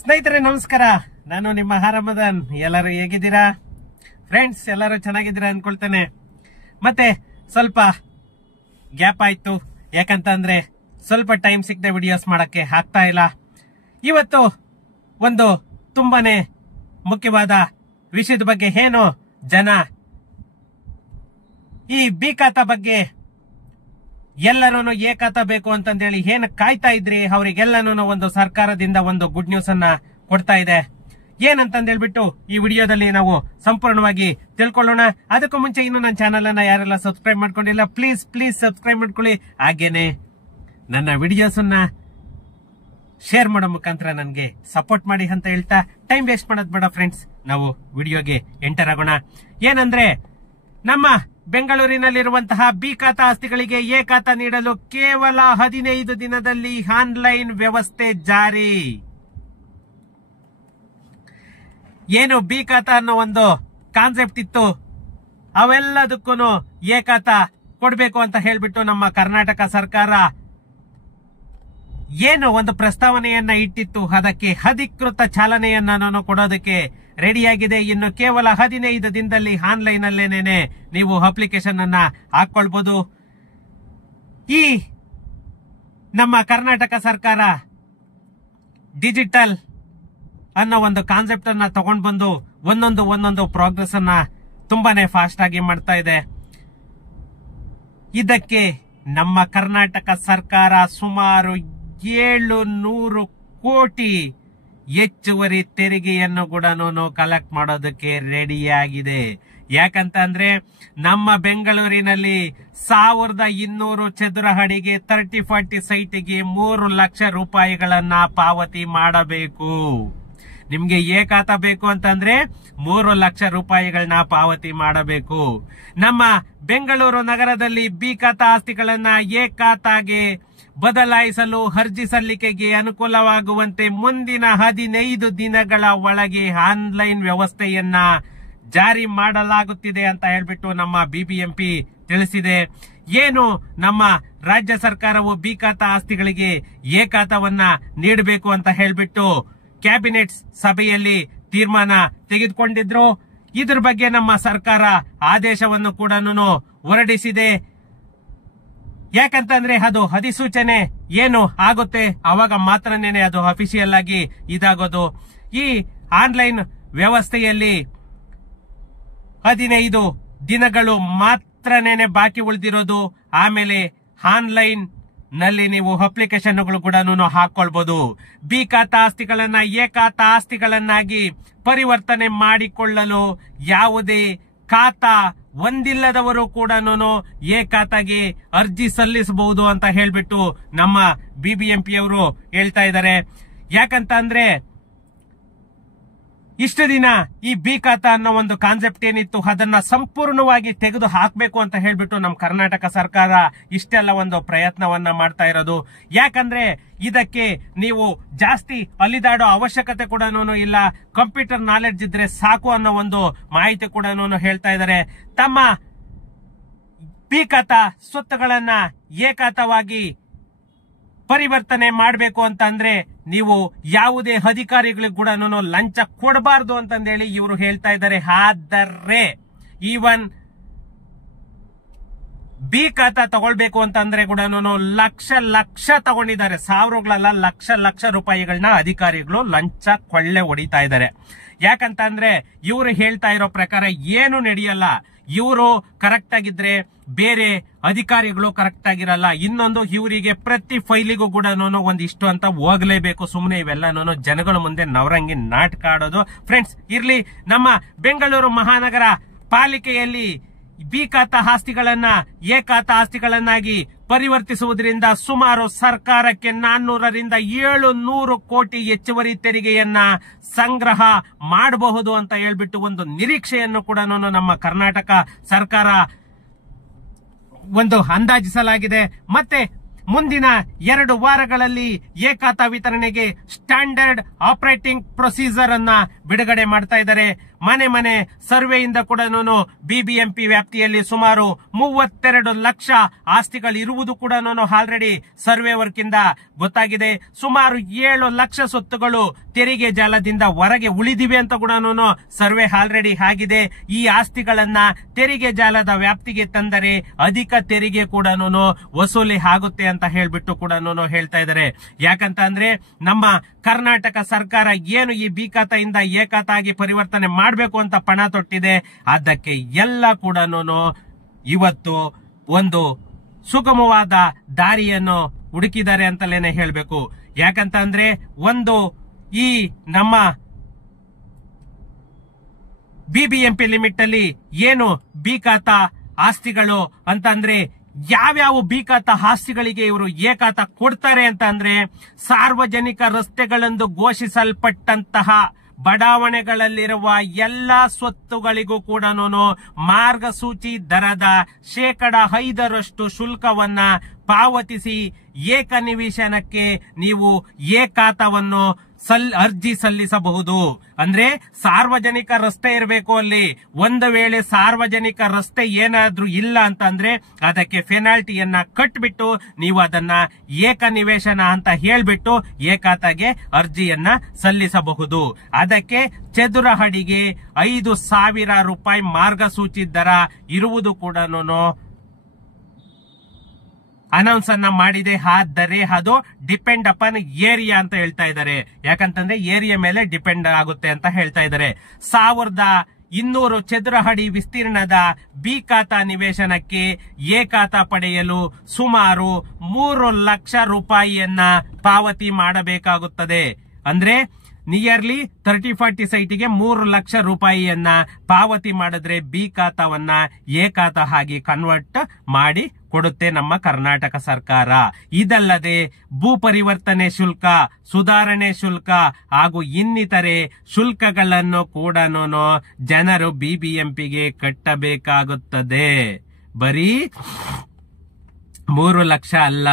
ಸ್ನೇಹಿತರೆ ನಮಸ್ಕಾರ, ನಾನು ನಿಮ್ಮ ಹಾರಮದನ್. ಎಲ್ಲರೂ ಹೇಗಿದ್ದೀರಾ ಫ್ರೆಂಡ್ಸ್? ಎಲ್ಲರೂ ಚೆನ್ನಾಗಿದ್ದೀರಾ ಅನ್ಕೊಳ್ತೇನೆ. ಮತ್ತೆ ಸ್ವಲ್ಪ ಗ್ಯಾಪ್ ಆಯ್ತು, ಯಾಕಂತಂದ್ರೆ ಸ್ವಲ್ಪ ಟೈಮ್ ಸಿಗದೆ ವಿಡಿಯೋಸ್ ಮಾಡಕ್ಕೆ ಆಗ್ತಾ ಇಲ್ಲ. ಇವತ್ತು ಒಂದು ತುಂಬಾನೇ ಮುಖ್ಯವಾದ ವಿಷಯದ ಬಗ್ಗೆ, ಏನು ಜನ ಈ ಬಿ ಖಾತಾ ಬಗ್ಗೆ ಎಲ್ಲರೂ ಎ ಖಾತಾ ಬೇಕು ಅಂತಂದೇಳಿ ಏನು ಕಾಯ್ತಾ ಇದ್ರಿ, ಅವರಿಗೆಲ್ಲನೂ ಒಂದು ಸರ್ಕಾರದಿಂದ ಒಂದು ಗುಡ್ ನ್ಯೂಸ್ ಅನ್ನ ಕೊಡ್ತಾ ಇದೆ. ಏನಂತಂದೇಳ್ಬಿಟ್ಟು ಈ ವಿಡಿಯೋದಲ್ಲಿ ನಾವು ಸಂಪೂರ್ಣವಾಗಿ ತಿಳ್ಕೊಳ್ಳೋಣ. ಅದಕ್ಕೂ ಮುಂಚೆ ಇನ್ನು ನನ್ನ ಚಾನೆಲ್ ಅನ್ನ ಯಾರೆಲ್ಲ ಸಬ್ಸ್ಕ್ರೈಬ್ ಮಾಡ್ಕೊಂಡಿಲ್ಲ, ಪ್ಲೀಸ್ ಸಬ್ಸ್ಕ್ರೈಬ್ ಮಾಡ್ಕೊಳ್ಳಿ. ಹಾಗೇನೆ ನನ್ನ ವಿಡಿಯೋಸ್ ಅನ್ನ ಶೇರ್ ಮಾಡೋ ಮುಖಾಂತರ ನನಗೆ ಸಪೋರ್ಟ್ ಮಾಡಿ ಅಂತ ಹೇಳ್ತಾ ಟೈಮ್ ವೇಸ್ಟ್ ಮಾಡೋದ್ ಬೇಡ ಫ್ರೆಂಡ್ಸ್, ನಾವು ವಿಡಿಯೋಗೆ ಎಂಟರ್ ಆಗೋಣ. ಏನಂದ್ರೆ, ನಮ್ಮ ಬೆಂಗಳೂರಿನಲ್ಲಿರುವಂತಹ ಬಿ ಖಾತಾ ಆಸ್ತಿಗಳಿಗೆ ಎ ಖಾತಾ ನೀಡಲು ಕೇವಲ 15 ದಿನದಲ್ಲಿ ಆನ್ಲೈನ್ ವ್ಯವಸ್ಥೆ ಜಾರಿ. ಏನು ಬಿ ಖಾತಾ ಅನ್ನೋ ಒಂದು ಕಾನ್ಸೆಪ್ಟ್ ಇತ್ತು, ಅವೆಲ್ಲದಕ್ಕೂ ಎ ಖಾತಾ ಕೊಡ್ಬೇಕು ಅಂತ ಹೇಳ್ಬಿಟ್ಟು ನಮ್ಮ ಕರ್ನಾಟಕ ಸರ್ಕಾರ ಏನು ಒಂದು ಪ್ರಸ್ತಾವನೆಯನ್ನ ಇಟ್ಟಿತ್ತು, ಅದಕ್ಕೆ ಅಧಿಕೃತ ಚಾಲನೆಯನ್ನ ಕೊಡೋದಕ್ಕೆ ರೆಡಿಯಾಗಿದೆ. ಇನ್ನು ಕೇವಲ 15 ದಿನದಲ್ಲಿ ಆನ್ಲೈನ್ ಅಲ್ಲೇನೆ ನೀವು ಅಪ್ಲಿಕೇಶನ್ ಅನ್ನ ಹಾಕೊಳ್ಬಹುದು. ಈ ನಮ್ಮ ಕರ್ನಾಟಕ ಸರ್ಕಾರ ಡಿಜಿಟಲ್ ಅನ್ನೋ ಒಂದು ಕಾನ್ಸೆಪ್ಟ್ ಅನ್ನ ತಗೊಂಡ್ ಬಂದು ಒಂದೊಂದು ಪ್ರೋಗ್ರೆಸ್ ಅನ್ನ ತುಂಬಾನೇ ಫಾಸ್ಟ್ ಆಗಿ ಮಾಡ್ತಾ ಇದೆ. ಇದಕ್ಕೆ ನಮ್ಮ ಕರ್ನಾಟಕ ಸರ್ಕಾರ ಸುಮಾರು 700 ಕೋಟಿ ಹೆಚ್ಚುವರಿ ತೆರಿಗೆಯನ್ನು ಕೂಡ ಕಲೆಕ್ಟ್ ಮಾಡೋದಕ್ಕೆ ರೆಡಿಯಾಗಿದೆ. ಯಾಕಂತ ಅಂದ್ರೆ, ನಮ್ಮ ಬೆಂಗಳೂರಿನಲ್ಲಿ 1200 ಚದುರ ಅಡಿಗೆ 30-40 ಸೈಟಿಗೆ 3 ಲಕ್ಷ ರೂಪಾಯಿಗಳನ್ನ ಪಾವತಿ ಮಾಡಬೇಕು. ನಿಮ್ಗೆ ಎ ಖಾತಾ ಬೇಕು ಅಂತಂದ್ರೆ 3 ಲಕ್ಷ ರೂಪಾಯಿಗಳನ್ನ ಪಾವತಿ ಮಾಡಬೇಕು. ನಮ್ಮ ಬೆಂಗಳೂರು ನಗರದಲ್ಲಿ ಬಿ ಖಾತಾ ಆಸ್ತಿಗಳನ್ನ ಎ ಖಾತಾಗೆ ಬದಲಾಯಿಸಲು ಅರ್ಜಿ ಸಲ್ಲಿಕೆಗೆ ಅನುಕೂಲವಾಗುವಂತೆ ಮುಂದಿನ 15 ದಿನಗಳ ಒಳಗೆ ಆನ್ಲೈನ್ ವ್ಯವಸ್ಥೆಯನ್ನ ಜಾರಿ ಮಾಡಲಾಗುತ್ತಿದೆ ಅಂತ ಹೇಳ್ಬಿಟ್ಟು ನಮ್ಮ ಬಿಬಿಎಂಪಿ ತಿಳಿಸಿದೆ. ಏನು ನಮ್ಮ ರಾಜ್ಯ ಸರ್ಕಾರವು ಬಿ ಖಾತಾ ಆಸ್ತಿಗಳಿಗೆ ಎ ಖಾತಾವನ್ನ ನೀಡಬೇಕು ಅಂತ ಹೇಳ್ಬಿಟ್ಟು ಕ್ಯಾಬಿನೆಟ್ ಸಭೆಯಲ್ಲಿ ತೀರ್ಮಾನ ತೆಗೆದುಕೊಂಡಿದ್ರು. ಇದ್ರ ಬಗ್ಗೆ ನಮ್ಮ ಸರ್ಕಾರ ಆದೇಶವನ್ನು ಕೂಡ ಹೊರಡಿಸಿದೆ. ಯಾಕಂತಂದ್ರೆ ಅದು ಅಧಿಸೂಚನೆ ಏನು ಆಗುತ್ತೆ ಅವಾಗ ಮಾತ್ರನೇ ಅದು ಅಫಿಷಿಯಲ್ ಆಗಿ ಇದಾಗೋದು. ಈ ಆನ್ಲೈನ್ ವ್ಯವಸ್ಥೆಯಲ್ಲಿ 15 ದಿನಗಳು ಮಾತ್ರನೇ ಬಾಕಿ ಉಳಿದಿರೋದು. ಆಮೇಲೆ ಆನ್ಲೈನ್ ನಲ್ಲಿ ನೀವು ಅಪ್ಲಿಕೇಶನ್ಗಳು ಕೂಡ ಹಾಕೊಳ್ಬಹುದು. ಬಿ ಖಾತಾ ಆಸ್ತಿಗಳನ್ನ ಎ ಖಾತಾ ಆಸ್ತಿಗಳನ್ನಾಗಿ ಪರಿವರ್ತನೆ ಮಾಡಿಕೊಳ್ಳಲು ಯಾವುದೇ ಖಾತಾ ಒಂದಿಲ್ಲದವರು ಕೂಡ ಎ ಖಾತಾಗೆ ಅರ್ಜಿ ಸಲ್ಲಿಸಬಹುದು ಅಂತ ಹೇಳ್ಬಿಟ್ಟು ನಮ್ಮ ಬಿಬಿಎಂಪಿ ಅವರು ಹೇಳ್ತಾ ಇದ್ದಾರೆ. ಯಾಕಂತ ಅಂದ್ರೆ, ಇಷ್ಟು ದಿನ ಈ ಬಿ ಖಾತಾ ಅನ್ನೋ ಒಂದು ಕಾನ್ಸೆಪ್ಟ್ ಏನಿತ್ತು ಅದನ್ನ ಸಂಪೂರ್ಣವಾಗಿ ತೆಗೆದು ಹಾಕಬೇಕು ಅಂತ ಹೇಳ್ಬಿಟ್ಟು ನಮ್ಮ ಕರ್ನಾಟಕ ಸರ್ಕಾರ ಇಷ್ಟೆಲ್ಲ ಒಂದು ಪ್ರಯತ್ನವನ್ನ ಮಾಡ್ತಾ ಇರೋದು. ಯಾಕಂದ್ರೆ ಇದಕ್ಕೆ ನೀವು ಜಾಸ್ತಿ ಅಲಿದಾಡೋ ಅವಶ್ಯಕತೆ ಕೂಡ ಇಲ್ಲ, ಕಂಪ್ಯೂಟರ್ ನಾಲೆಡ್ಜ್ ಇದ್ರೆ ಸಾಕು ಅನ್ನೋ ಒಂದು ಮಾಹಿತಿ ಕೂಡ ಹೇಳ್ತಾ ಇದ್ದಾರೆ. ತಮ್ಮ ಬಿ ಖಾತಾ ಸ್ವತ್ತುಗಳನ್ನ ಎ ಖಾತಾವಾಗಿ ಪರಿವರ್ತನೆ ಮಾಡಬೇಕು ಅಂತಂದ್ರೆ ನೀವು ಯಾವುದೇ ಅಧಿಕಾರಿಗಳಿಗೂ ಕೂಡ ಲಂಚ ಕೊಡಬಾರ್ದು ಅಂತಂದೇಳಿ ಇವರು ಹೇಳ್ತಾ ಇದ್ದಾರೆ. ಆದರೆ ಈವನ್ ಬಿ ಖಾತಾ ತಗೊಳ್ಬೇಕು ಅಂತಂದ್ರೆ ಕೂಡ ಲಕ್ಷ ತಗೊಂಡಿದ್ದಾರೆ. ಸಾವಿರಗಳಲ್ಲ, ಲಕ್ಷ ರೂಪಾಯಿಗಳನ್ನ ಅಧಿಕಾರಿಗಳು ಲಂಚ ಕೊಳ್ಳೆ ಹೊಡಿತಾ ಇದ್ದಾರೆ. ಯಾಕಂತ ಅಂದ್ರೆ ಇವರು ಹೇಳ್ತಾ ಇರೋ ಪ್ರಕಾರ ಏನು ನಡೆಯಲ್ಲ. ಇವರು ಕರೆಕ್ಟ್ ಆಗಿದ್ರೆ ಬೇರೆ ಅಧಿಕಾರಿಗಳು ಕರೆಕ್ಟ್ ಆಗಿರಲ್ಲ. ಇನ್ನೊಂದು, ಇವರಿಗೆ ಪ್ರತಿ ಫೈಲಿಗೂ ಕೂಡ ಒಂದಿಷ್ಟು ಅಂತ ಹೋಗ್ಲೇಬೇಕು. ಸುಮ್ಮನೆ ಇವೆಲ್ಲ ಜನಗಳ ಮುಂದೆ ನವರಂಗಿ ನಾಟಕ ಆಡೋದು. ಫ್ರೆಂಡ್ಸ್, ಇರ್ಲಿ, ನಮ್ಮ ಬೆಂಗಳೂರು ಮಹಾನಗರ ಪಾಲಿಕೆಯಲ್ಲಿ ಬಿ ಖಾತಾ ಆಸ್ತಿಗಳನ್ನ ಎ ಖಾತಾ ಆಸ್ತಿಗಳನ್ನಾಗಿ ಪರಿವರ್ತಿಸುವುದರಿಂದ ಸುಮಾರು ಸರ್ಕಾರಕ್ಕೆ 400ರಿಂದ 700 ಕೋಟಿ ಹೆಚ್ಚುವರಿ ತೆರಿಗೆಯನ್ನ ಸಂಗ್ರಹ ಮಾಡಬಹುದು ಅಂತ ಹೇಳ್ಬಿಟ್ಟು ಒಂದು ನಿರೀಕ್ಷೆಯನ್ನು ಕೂಡ ನಮ್ಮ ಕರ್ನಾಟಕ ಸರ್ಕಾರ ಒಂದು ಅಂದಾಜಿಸಲಾಗಿದೆ. ಮತ್ತೆ ಮುಂದಿನ 2 ವಾರಗಳಲ್ಲಿ ಎ ಖಾತಾ ವಿತರಣೆಗೆ ಸ್ಟ್ಯಾಂಡರ್ಡ್ ಆಪರೇಟಿಂಗ್ ಪ್ರೊಸೀಜರ್ ಅನ್ನ ಬಿಡುಗಡೆ ಮಾಡ್ತಾ ಇದ್ದಾರೆ. ಮನೆ ಮನೆ ಸರ್ವೆಯಿಂದ ಕೂಡ ಬಿಬಿಎಂಪಿ ವ್ಯಾಪ್ತಿಯಲ್ಲಿ ಸುಮಾರು 32 ಲಕ್ಷ ಆಸ್ತಿಗಳು ಇರುವುದು ಕೂಡ ಆಲ್ರೆಡಿ ಸರ್ವೆ ವರ್ಕ್ ಇಂದ ಗೊತ್ತಾಗಿದೆ. ಸುಮಾರು 7 ಲಕ್ಷ ಸ್ವತ್ತುಗಳು ತೆರಿಗೆ ಜಾಲದಿಂದ ಹೊರಗೆ ಉಳಿದಿವೆ ಅಂತ ಕೂಡ ಸರ್ವೆ ಆಲ್ರೆಡಿ ಆಗಿದೆ. ಈ ಆಸ್ತಿಗಳನ್ನ ತೆರಿಗೆ ಜಾಲದ ವ್ಯಾಪ್ತಿಗೆ ತಂದರೆ ಅಧಿಕ ತೆರಿಗೆ ಕೂಡ ವಸೂಲಿ ಆಗುತ್ತೆ ಅಂತ ಹೇಳ್ಬಿಟ್ಟು ಕೂಡ ಹೇಳ್ತಾ ಇದ್ದಾರೆ. ಯಾಕಂತ ಅಂದ್ರೆ ನಮ್ಮ ಕರ್ನಾಟಕ ಸರ್ಕಾರ ಏನು ಈ ಬಿ ಖಾತೆಯಿಂದ ಎ ಖಾತೆ ಆಗಿ ಪರಿವರ್ತನೆ ಮಾಡಬೇಕು ಅಂತ ಪಣ ತೊಟ್ಟಿದೆ, ಅದಕ್ಕೆ ಎಲ್ಲ ಕೂಡ ಇವತ್ತು ಒಂದು ಸುಗಮವಾದ ದಾರಿಯನ್ನು ಹುಡುಕಿದ್ದಾರೆ ಅಂತಲೇನೆ ಹೇಳ್ಬೇಕು. ಯಾಕಂತ ಅಂದ್ರೆ ಒಂದು ಈ ನಮ್ಮ ಬಿಬಿಎಂಪಿ ಲಿಮಿಟ್ ಅಲ್ಲಿ ಏನು ಬಿ ಖಾತಾ ಆಸ್ತಿಗಳು ಅಂತಂದ್ರೆ ಯಾವ್ಯಾವ ಬಿ ಖಾತಾ ಆಸ್ತಿಗಳಿಗೆ ಇವರು ಎ ಖಾತಾ ಕೊಡ್ತಾರೆ ಅಂತ ಅಂದ್ರೆ ಸಾರ್ವಜನಿಕ ರಸ್ತೆಗಳೆಂದು ಘೋಷಿಸಲ್ಪಟ್ಟಂತಹ ಬಡಾವಣೆಗಳಲ್ಲಿರುವ ಎಲ್ಲಾ ಸ್ವತ್ತುಗಳಿಗೂ ಕೂಡ ಮಾರ್ಗಸೂಚಿ ದರದ 5% ಶುಲ್ಕವನ್ನ ಪಾವತಿಸಿ ಏಕ ನಿವೇಶನಕ್ಕೆ ನೀವು ಎ ಖಾತಾವನ್ನು ಅರ್ಜಿ ಸಲ್ಲಿಸಬಹುದು. ಅಂದ್ರೆ ಸಾರ್ವಜನಿಕ ರಸ್ತೆ ಇರಬೇಕು. ಅಲ್ಲಿ ಒಂದು ವೇಳೆ ಸಾರ್ವಜನಿಕ ರಸ್ತೆ ಏನಾದ್ರೂ ಇಲ್ಲ ಅಂತಂದ್ರೆ ಅದಕ್ಕೆ ಪೆನಾಲ್ಟಿಯನ್ನ ಕಟ್ಬಿಟ್ಟು ನೀವು ಅದನ್ನ ಏಕ ನಿವೇಶನ ಅಂತ ಹೇಳ್ಬಿಟ್ಟು ಎ ಖಾತಾಗೆ ಅರ್ಜಿಯನ್ನ ಸಲ್ಲಿಸಬಹುದು. ಅದಕ್ಕೆ ಚದುರ ಅಡಿಗೆ 5,000 ರೂಪಾಯಿ ಮಾರ್ಗಸೂಚಿ ದರ ಇರುವುದು ಕೂಡ ಅನೌನ್ಸ್ ಅನ್ನ ಮಾಡಿದೆ. ಆದರೆ ಅದು ಡಿಪೆಂಡ್ ಅಪಾನ್ ಏರಿಯಾ ಅಂತ ಹೇಳ್ತಾ ಇದ್ದಾರೆ. ಯಾಕಂತಂದ್ರೆ ಏರಿಯಾ ಮೇಲೆ ಡಿಪೆಂಡ್ ಆಗುತ್ತೆ ಅಂತ ಹೇಳ್ತಾ ಇದ್ದಾರೆ. 1,200 ಚದುರ ಅಡಿ ವಿಸ್ತೀರ್ಣದ ಬಿ ಖಾತಾ ನಿವೇಶನಕ್ಕೆ ಎ ಖಾತಾ ಪಡೆಯಲು ಸುಮಾರು 3 ಲಕ್ಷ ರೂಪಾಯಿಯನ್ನ ಪಾವತಿ ಮಾಡಬೇಕಾಗುತ್ತದೆ. ಅಂದ್ರೆ ನಿಯರ್ಲಿ 30-40 ಸೈಟಿಗೆ 3 ಲಕ್ಷ ರೂಪಾಯಿಯನ್ನ ಪಾವತಿ ಮಾಡಿದ್ರೆ ಬಿ ಖಾತಾವನ್ನ ಎ ಖಾತಾ ಆಗಿ ಕನ್ವರ್ಟ್ ಮಾಡಿ ಕೊಡುತ್ತೆ ನಮ್ಮ ಕರ್ನಾಟಕ ಸರ್ಕಾರ. ಇದಲ್ಲದೆ ಭೂ ಪರಿವರ್ತನೆ ಶುಲ್ಕ, ಸುಧಾರಣೆ ಶುಲ್ಕ ಹಾಗೂ ಇನ್ನಿತರೆ ಶುಲ್ಕಗಳನ್ನು ಕೂಡ ಜನರು ಬಿಬಿಎಂಪಿಗೆ ಕಟ್ಟಬೇಕಾಗುತ್ತದೆ. ಬರೀ 3 ಲಕ್ಷ ಅಲ್ಲ,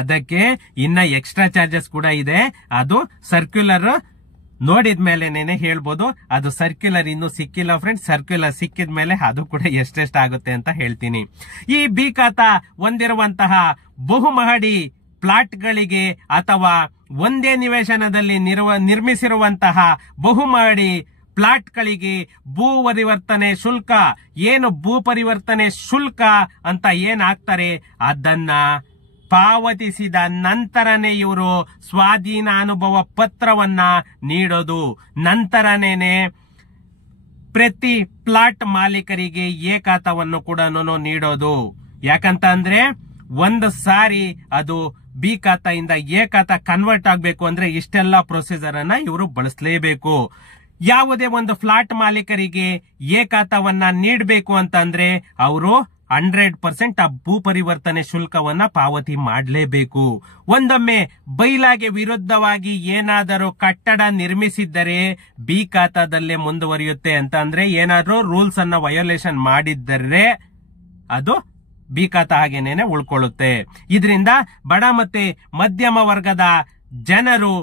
ಅದಕ್ಕೆ ಇನ್ನ ಎಕ್ಸ್ಟ್ರಾ ಚಾರ್ಜಸ್ ಕೂಡ ಇದೆ. ಅದು ಸರ್ಕ್ಯುಲರ್ ನೋಡಿದ್ಮೇಲೆ ಹೇಳ್ಬೋದು. ಅದು ಸರ್ಕ್ಯುಲರ್ ಇನ್ನು ಸಿಕ್ಕಿಲ್ಲ ಫ್ರೆಂಡ್ಸ್. ಸರ್ಕ್ಯುಲರ್ ಸಿಕ್ಕಿದ ಮೇಲೆ ಅದು ಕೂಡ ಎಷ್ಟೆಷ್ಟಾಗುತ್ತೆ ಅಂತ ಹೇಳ್ತೀನಿ. ಈ ಬಿ ಖಾತಾ ಹೊಂದಿರುವಂತಹ ಬಹುಮಹಡಿ ಪ್ಲಾಟ್ಗಳಿಗೆ ಅಥವಾ ಒಂದೇ ನಿವೇಶನದಲ್ಲಿ ನಿರ್ಮಿಸಿರುವಂತಹ ಬಹುಮಹಡಿ ಪ್ಲಾಟ್ಗಳಿಗೆ ಭೂ ಪರಿವರ್ತನೆ ಶುಲ್ಕ, ಏನು ಭೂ ಪರಿವರ್ತನೆ ಶುಲ್ಕ ಅಂತ ಏನ್ ಹಾಕ್ತಾರೆ ಅದನ್ನ ಪಾವತಿಸಿದ ನಂತರನೇ ಇವರು ಸ್ವಾಧೀನ ಅನುಭವ ಪತ್ರವನ್ನ ನೀಡೋದು. ನಂತರನೇನೆ ಪ್ರತಿ ಪ್ಲಾಟ್ ಮಾಲೀಕರಿಗೆ ಎ ಖಾತಾವನ್ನು ಕೂಡ ನೀಡೋದು. ಯಾಕಂತ ಅಂದ್ರೆ ಒಂದು ಸಾರಿ ಅದು ಬಿ ಖಾತೆಯಿಂದ ಎ ಖಾತಾ ಕನ್ವರ್ಟ್ ಆಗ್ಬೇಕು ಅಂದ್ರೆ ಇಷ್ಟೆಲ್ಲ ಪ್ರೊಸೀಜರ್ ಅನ್ನ ಇವರು ಬಳಸಲೇಬೇಕು. ಯಾವುದೇ ಒಂದು ಫ್ಲಾಟ್ ಮಾಲೀಕರಿಗೆ ಎ ಖಾತಾವನ್ನ ನೀಡಬೇಕು ಅಂತಂದ್ರೆ ಅವರು 100% ಆ ಭೂ ಪರಿವರ್ತನೆ ಶುಲ್ಕವನ್ನ ಪಾವತಿ ಮಾಡಲೇಬೇಕು. ಒಂದೊಮ್ಮೆ ಬೈಲಾಗೆ ವಿರುದ್ಧವಾಗಿ ಏನಾದರೂ ಕಟ್ಟಡ ನಿರ್ಮಿಸಿದ್ದರೆ ಬಿ ಖಾತಾದಲ್ಲೇ ಮುಂದುವರಿಯುತ್ತೆ ಅಂತ ಅಂದ್ರೆ ಏನಾದ್ರೂ ರೂಲ್ಸ್ ಅನ್ನ ವಯೋಲೇಷನ್ ಮಾಡಿದ್ದರೆ ಅದು ಬಿ ಖಾತಾ ಹಾಗೇನೇನೆ ಉಳ್ಕೊಳ್ಳುತ್ತೆ. ಇದರಿಂದ ಬಡ ಮತ್ತೆ ಮಧ್ಯಮ ವರ್ಗದ ಜನರು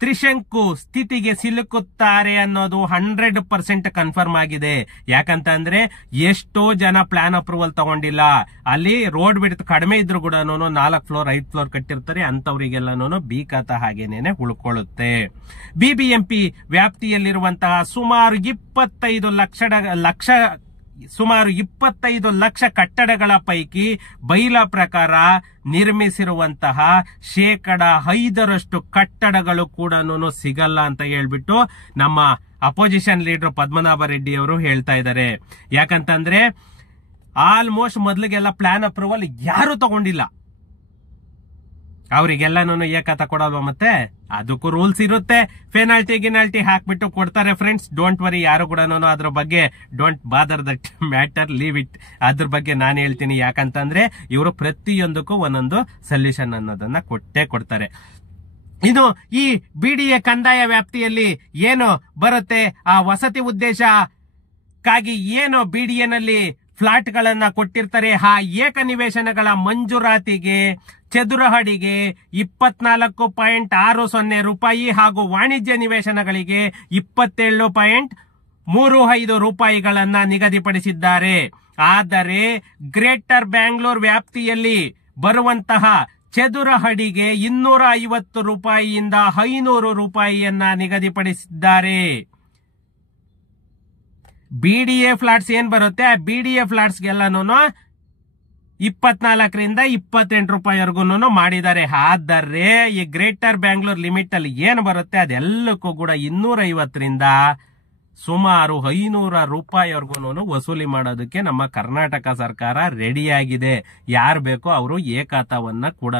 ತ್ರಿಶಂಕು ಸ್ಥಿತಿಗೆ ಸಿಲುಕುತ್ತಾರೆ ಅನ್ನೋದು 100% ಕನ್ಫರ್ಮ್ ಆಗಿದೆ. ಯಾಕಂತ ಅಂದ್ರೆ ಎಷ್ಟೋ ಜನ ಪ್ಲಾನ್ ಅಪ್ರೂವಲ್ ತಗೊಂಡಿಲ್ಲ. ಅಲ್ಲಿ ರೋಡ್ ಬಿಡ್ತು ಕಡಿಮೆ ಇದ್ರು ಕೂಡ 4 ಫ್ಲೋರ್ 5 ಫ್ಲೋರ್ ಕಟ್ಟಿರ್ತಾರೆ. ಅಂತವರಿಗೆಲ್ಲ ಬಿ ಖಾತಾ ಹಾಗೇನೇನೆ ಉಳ್ಕೊಳ್ಳುತ್ತೆ. ಬಿಬಿಎಂಪಿ ವ್ಯಾಪ್ತಿಯಲ್ಲಿರುವಂತಹ ಸುಮಾರು 25 ಲಕ್ಷ ಕಟ್ಟಡಗಳ ಪೈಕಿ ಬೈಲಾ ಪ್ರಕಾರ ನಿರ್ಮಿಸಿರುವಂತಹ 5% ಕಟ್ಟಡಗಳು ಕೂಡ ಸಿಗಲ್ಲ ಅಂತ ಹೇಳ್ಬಿಟ್ಟು ನಮ್ಮ ಅಪೋಸಿಷನ್ ಲೀಡರ್ ಪದ್ಮನಾಭ ರೆಡ್ಡಿ ಅವರು ಹೇಳ್ತಾ ಇದ್ದಾರೆ. ಯಾಕಂತಂದ್ರೆ ಆಲ್ಮೋಸ್ಟ್ ಮೊದಲಿಗೆಲ್ಲ ಪ್ಲಾನ್ ಅಪ್ರೂವಲ್ ಯಾರು ತಗೊಂಡಿಲ್ಲ. ಅವರಿಗೆಲ್ಲಾನು ಎ ಖಾತಾ ಕೊಡಲ್ವಾ? ಮತ್ತೆ ಅದಕ್ಕೂ ರೂಲ್ಸ್ ಇರುತ್ತೆ. ಪೆನಾಲ್ಟಿ ಹಾಕ್ಬಿಟ್ಟು ಕೊಡ್ತಾರೆ ಫ್ರೆಂಡ್ಸ್. ಡೋಂಟ್ ವರಿ, ಯಾರು ಕೂಡ ಅದ್ರ ಬಗ್ಗೆ don't bother that matter, leave it. ಅದ್ರ ಬಗ್ಗೆ ನಾನು ಹೇಳ್ತೀನಿ. ಯಾಕಂತಂದ್ರೆ ಇವರು ಪ್ರತಿಯೊಂದಕ್ಕೂ ಒಂದೊಂದು ಸೊಲ್ಯೂಷನ್ ಅನ್ನೋದನ್ನ ಕೊಟ್ಟೇ ಕೊಡ್ತಾರೆ. ಇದು ಈ ಬಿಡಿಎ ಕಂದಾಯ ವ್ಯಾಪ್ತಿಯಲ್ಲಿ ಏನು ಬರುತ್ತೆ, ಆ ವಸತಿ ಉದ್ದೇಶಕ್ಕಾಗಿ ಏನು ಬಿಡಿಎನಲ್ಲಿ ಫ್ಲಾಟ್ ಗಳನ್ನ ಕೊಟ್ಟಿರ್ತಾರೆ, ಆ ಏಕ ನಿವೇಶನಗಳ ಮಂಜೂರಾತಿಗೆ ಚದುರ ಅಡಿಗೆ 24.60 ರೂಪಾಯಿ ಹಾಗೂ ವಾಣಿಜ್ಯ ನಿವೇಶನಗಳಿಗೆ 27.30 35 ರೂಪಾಯಿಗಳನ್ನ ನಿಗದಿಪಡಿಸಿದ್ದಾರೆ. ಆದರೆ ಗ್ರೇಟರ್ ಬ್ಯಾಂಗ್ಳೂರ್ ವ್ಯಾಪ್ತಿಯಲ್ಲಿ ಬರುವಂತಹ ಚದುರ ಅಡಿಗೆ 250 ರೂಪಾಯಿಯಿಂದ 500 ರೂಪಾಯಿಯನ್ನ ನಿಗದಿಪಡಿಸಿದ್ದಾರೆ. ಬಿಡಿಎ ಫ್ಲಾಟ್ಸ್ ಏನ್ ಬರುತ್ತೆ, ಆ ಬಿಡಿಎ ಫ್ಲಾಟ್ಸ್ಗೆಲ್ಲನೂ 24ರಿಂದ 28 ರೂಪಾಯಿವರೆಗೂ ಮಾಡಿದ್ದಾರೆ. ಆದರೆ ಈ ಗ್ರೇಟರ್ ಬ್ಯಾಂಗ್ಳೂರ್ ಲಿಮಿಟ್ ಅಲ್ಲಿ ಏನು ಬರುತ್ತೆ ಅದೆಲ್ಲಕ್ಕೂ ಕೂಡ 250ರಿಂದ ಸುಮಾರು 500 ರೂಪಾಯಿವರೆಗೂ ವಸೂಲಿ ಮಾಡೋದಕ್ಕೆ ನಮ್ಮ ಕರ್ನಾಟಕ ಸರ್ಕಾರ ರೆಡಿಯಾಗಿದೆ. ಯಾರು ಬೇಕೋ ಅವರು ಏಕಾತವನ್ನ ಕೂಡ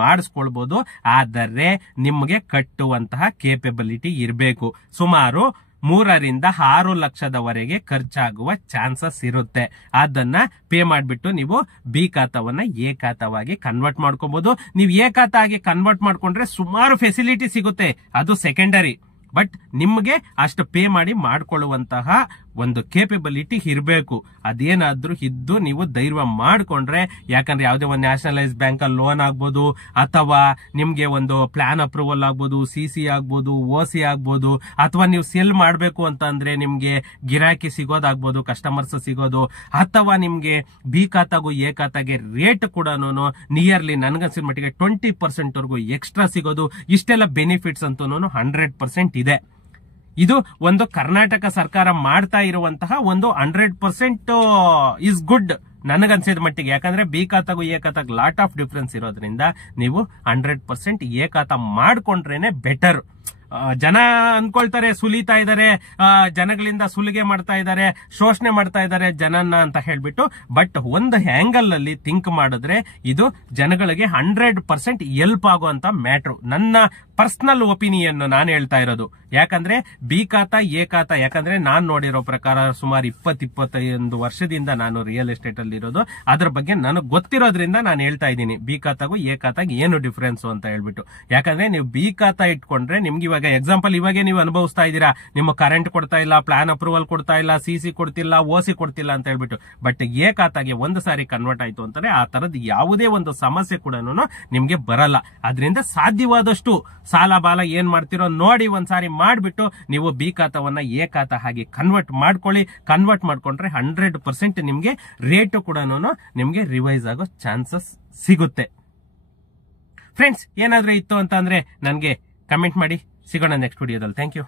ಮಾಡಿಸ್ಕೊಳ್ಬಹುದು. ಆದರೆ ನಿಮಗೆ ಕಟ್ಟುವಂತಹ ಕೇಪಬಿಲಿಟಿ ಇರಬೇಕು. ಸುಮಾರು 3ರಿಂದ 6 ಲಕ್ಷದವರೆಗೆ ಖರ್ಚಾಗುವ ಚಾನ್ಸಸ್ ಇರುತ್ತೆ. ಅದನ್ನ ಪೇ ಮಾಡಿಬಿಟ್ಟು ನೀವು ಬಿ ಖಾತಾವನ್ನ ಎ ಖಾತಾವಾಗಿ ಕನ್ವರ್ಟ್ ಮಾಡ್ಕೋಬಹುದು. ನೀವು ಎ ಖಾತಾ ಆಗಿ ಕನ್ವರ್ಟ್ ಮಾಡ್ಕೊಂಡ್ರೆ ಸುಮಾರು ಫೆಸಿಲಿಟಿ ಸಿಗುತ್ತೆ, ಅದು ಸೆಕೆಂಡರಿ. ಬಟ್ ನಿಮ್ಗೆ ಅಷ್ಟು ಪೇ ಮಾಡಿ ಮಾಡ್ಕೊಳ್ಳುವಂತಹ ಒಂದು ಕೇಪಬಿಲಿಟಿ ಇರಬೇಕು. ಅದೇನಾದ್ರೂ ಇದ್ದು ನೀವು ಧೈರ್ಯ ಮಾಡ್ಕೊಂಡ್ರೆ, ಯಾಕಂದ್ರೆ ಯಾವುದೇ ಒಂದು ನ್ಯಾಷನಲೈಸ್ ಬ್ಯಾಂಕ್ ಅಲ್ಲಿ ಲೋನ್ ಆಗ್ಬೋದು, ಅಥವಾ ನಿಮ್ಗೆ ಒಂದು ಪ್ಲಾನ್ ಅಪ್ರೂವಲ್ ಆಗ್ಬೋದು, ಸಿಸಿ ಆಗ್ಬೋದು, ಓಸಿ ಆಗ್ಬೋದು, ಅಥವಾ ನೀವು ಸೆಲ್ ಮಾಡಬೇಕು ಅಂತಂದ್ರೆ ನಿಮ್ಗೆ ಗಿರಾಕಿ ಸಿಗೋದಾಗ್ಬೋದು, ಕಸ್ಟಮರ್ಸ್ ಸಿಗೋದು, ಅಥವಾ ನಿಮ್ಗೆ ಬಿ ಖಾತಾಗೂ ಎ ಖಾತಾಗೆ ರೇಟ್ ಕೂಡ ನಿಯರ್ಲಿ ನನ್ಗನ್ಸಿದ ಮಟ್ಟಿಗೆ 20% ವರೆಗೂ ಎಕ್ಸ್ಟ್ರಾ ಸಿಗೋದು, ಇಷ್ಟೆಲ್ಲ ಬೆನಿಫಿಟ್ಸ್ ಅಂತೂ 100% ಇದೆ. ಇದು ಒಂದು ಕರ್ನಾಟಕ ಸರ್ಕಾರ ಮಾಡ್ತಾ ಇರುವಂತಹ ಒಂದು 100% ಇಸ್ ಗುಡ್ ನನಗನ್ಸಿದ ಮಟ್ಟಿಗೆ. ಯಾಕಂದ್ರೆ ಬಿ ಖಾತಾಗೂ ಎ ಖಾತಾಗ ಲಾಟ್ ಆಫ್ ಡಿಫ್ರೆನ್ಸ್ ಇರೋದ್ರಿಂದ ನೀವು 100% ಎ ಖಾತಾ ಮಾಡ್ಕೊಂಡ್ರೇನೆ ಬೆಟರ್. ಜನ ಅನ್ಕೊಳ್ತಾರೆ ಸುಲಿತಾ ಇದಾರೆ, ಜನಗಳಿಂದ ಸುಲಿಗೆ ಮಾಡ್ತಾ ಇದಾರೆ, ಶೋಷಣೆ ಮಾಡ್ತಾ ಇದಾರೆ ಜನನ್ನ ಅಂತ ಹೇಳ್ಬಿಟ್ಟು. ಬಟ್ ಒಂದು ಆಂಗಲ್ ಅಲ್ಲಿ ಥಿಂಕ್ ಮಾಡಿದ್ರೆ ಇದು ಜನಗಳಿಗೆ 100% ಹೆಲ್ಪ್ ಆಗುವಂತ ಮ್ಯಾಟ್ರು. ನನ್ನ ಪರ್ಸನಲ್ ಒಪಿನಿಯನ್ ನಾನು ಹೇಳ್ತಾ ಇರೋದು. ಯಾಕಂದ್ರೆ ಬಿ ಖಾತಾ ಎ ಖಾತಾ, ಯಾಕಂದ್ರೆ ನಾನ್ ನೋಡಿರೋ ಪ್ರಕಾರ ಸುಮಾರು 20-25 ವರ್ಷದಿಂದ ನಾನು ರಿಯಲ್ ಎಸ್ಟೇಟ್ ಅಲ್ಲಿ ಇರೋದು, ಅದ್ರ ಬಗ್ಗೆ ನನಗೆ ಗೊತ್ತಿರೋದ್ರಿಂದ ನಾನು ಹೇಳ್ತಾ ಇದ್ದೀನಿ ಬಿ ಖಾತಾಗೂ ಎ ಖಾತಾಗ ಏನು ಡಿಫ್ರೆನ್ಸ್ ಅಂತ ಹೇಳ್ಬಿಟ್ಟು. ಯಾಕಂದ್ರೆ ನೀವು ಬಿ ಖಾತಾ ಇಟ್ಕೊಂಡ್ರೆ ನಿಮ್ಗೆ ಇವಾಗ ಎಕ್ಸಾಂಪಲ್ ಇವಾಗೆ ನೀವು ಅನುಭವಿಸ್ತಾ ಇದ್ದೀರಾ, ನಿಮ್ಮ ಕರೆಂಟ್ ಕೊಡ್ತಾ ಇಲ್ಲ, ಪ್ಲಾನ್ ಅಪ್ರೂವಲ್ ಕೊಡ್ತಾ ಇಲ್ಲ, ಸಿಸಿ ಕೊಡ್ತಿಲ್ಲ, ಓಸಿ ಕೊಡ್ತಿಲ್ಲ ಅಂತ ಹೇಳ್ಬಿಟ್ಟು. ಬಟ್ ಎ ಖಾತಾಗೆ ಒಂದು ಸಾರಿ ಕನ್ವರ್ಟ್ ಆಯ್ತು ಅಂತಾರೆ ಆ ತರದ್ ಯಾವುದೇ ಒಂದು ಸಮಸ್ಯೆ ಕೂಡ ನಿಮ್ಗೆ ಬರಲ್ಲ. ಅದರಿಂದ ಸಾಧ್ಯವಾದಷ್ಟು ಸಾಲ ಬಾಲ ಏನ್ ಮಾಡ್ತಿರೋ ನೋಡಿ ಒಂದ್ಸಾರಿ ಮಾಡ್ಬಿಟ್ಟು ನೀವು ಬಿ ಖಾತಾವನ್ನ ಎ ಖಾತಾ ಹಾಗೆ ಕನ್ವರ್ಟ್ ಮಾಡ್ಕೊಳ್ಳಿ. ಕನ್ವರ್ಟ್ ಮಾಡ್ಕೊಂಡ್ರೆ 100% ನಿಮ್ಗೆ ರೇಟ್ ಕೂಡ ನಿಮ್ಗೆ ರಿವೈಸ್ ಆಗೋ ಚಾನ್ಸಸ್ ಸಿಗುತ್ತೆ. ಫ್ರೆಂಡ್ಸ್, ಏನಾದ್ರೂ ಇತ್ತು ಅಂತ ಅಂದ್ರೆ ನನ್ಗೆ ಕಮೆಂಟ್ ಮಾಡಿ. ಸಿಗೋಣ ನೆಕ್ಸ್ಟ್ ವಿಡಿಯೋದಲ್ಲಿ. Thank you.